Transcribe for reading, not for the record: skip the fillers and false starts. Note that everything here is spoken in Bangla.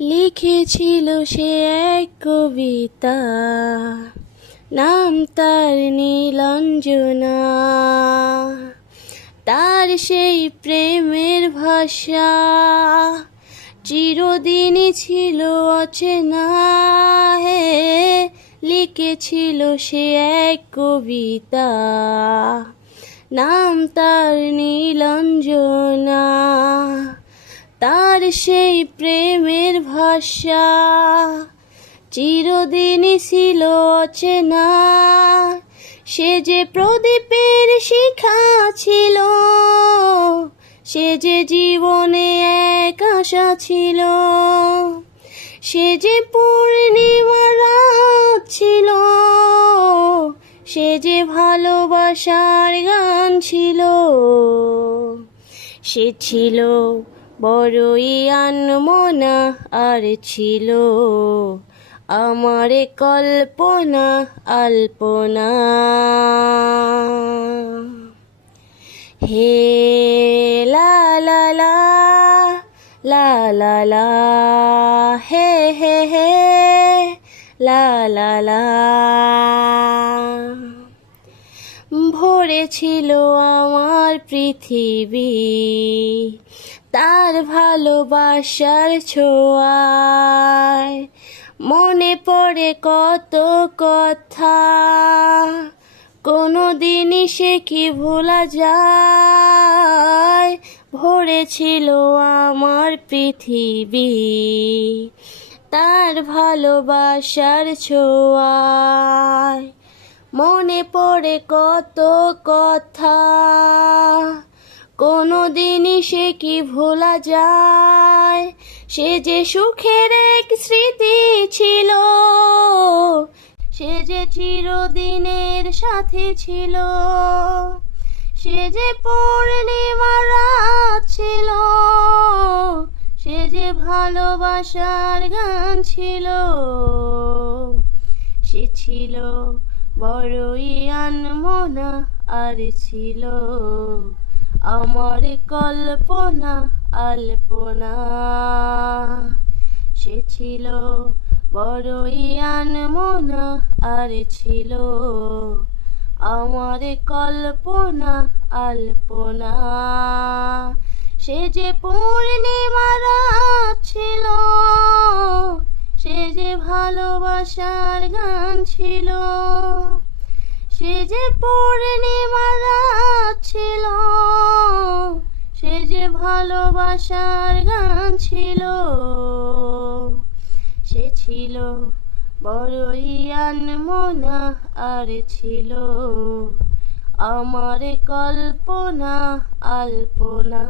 লিখেছিল সে এক কবিতা, নাম তার নীলাঞ্জনা। তার সেই প্রেমের ভাষা চিরদিনই ছিল অচেনা। হে লিখেছিল সে এক কবিতা, নাম তার নীলাঞ্জনা। তার সেই প্রেমের ভাষা চিরদিনই ছিল অচেনা। সে যে প্রদীপের শিখা ছিল, সে যে জীবনে এক আশা ছিল, সে যে পূর্ণিমার রাত ছিল, সে যে ভালোবাসার গান ছিল। সে ছিল বড়ই আনমনা, আর ছিল আমার কল্পনা আলপনা। হে লা লা লা লা লা লা, হে হে হে লা লা লা। ভরেছিল আমার পৃথিবী তার ভালোবাসার ছোঁয়ায়। মনে পড়ে কত কথা, কোনো দিনই সে কি ভোলা যায়। ভরেছিল আমার পৃথিবী তার ভালোবাসার ছোঁয়ায়। মনে পড়ে কত কথা, কোনো দিনই সে কি ভোলা যায়। সে যে সুখের এক স্মৃতি ছিল, সে যে চিরদিনের সাথে ছিল, সে যে পূর্ণিমার রাত ছিল, সে যে ভালোবাসার গান ছিল। সে ছিল বড়ই আনমনা, আর ছিল আমার কল্পনা আলপনা। সে ছিল বড়ই আনমনা, আর ছিল আমার কল্পনা আলপনা। সে যে পূর্ণিমার রাত ছিল, সে যে ভালোবাসার গান ছিল, সে যে পূর্ণিমার রাত ছিল, সে যে ভালোবাসার গান ছিল। সে ছিল বড়ই আনমনা, আর ছিল আমার কল্পনা আলপনা।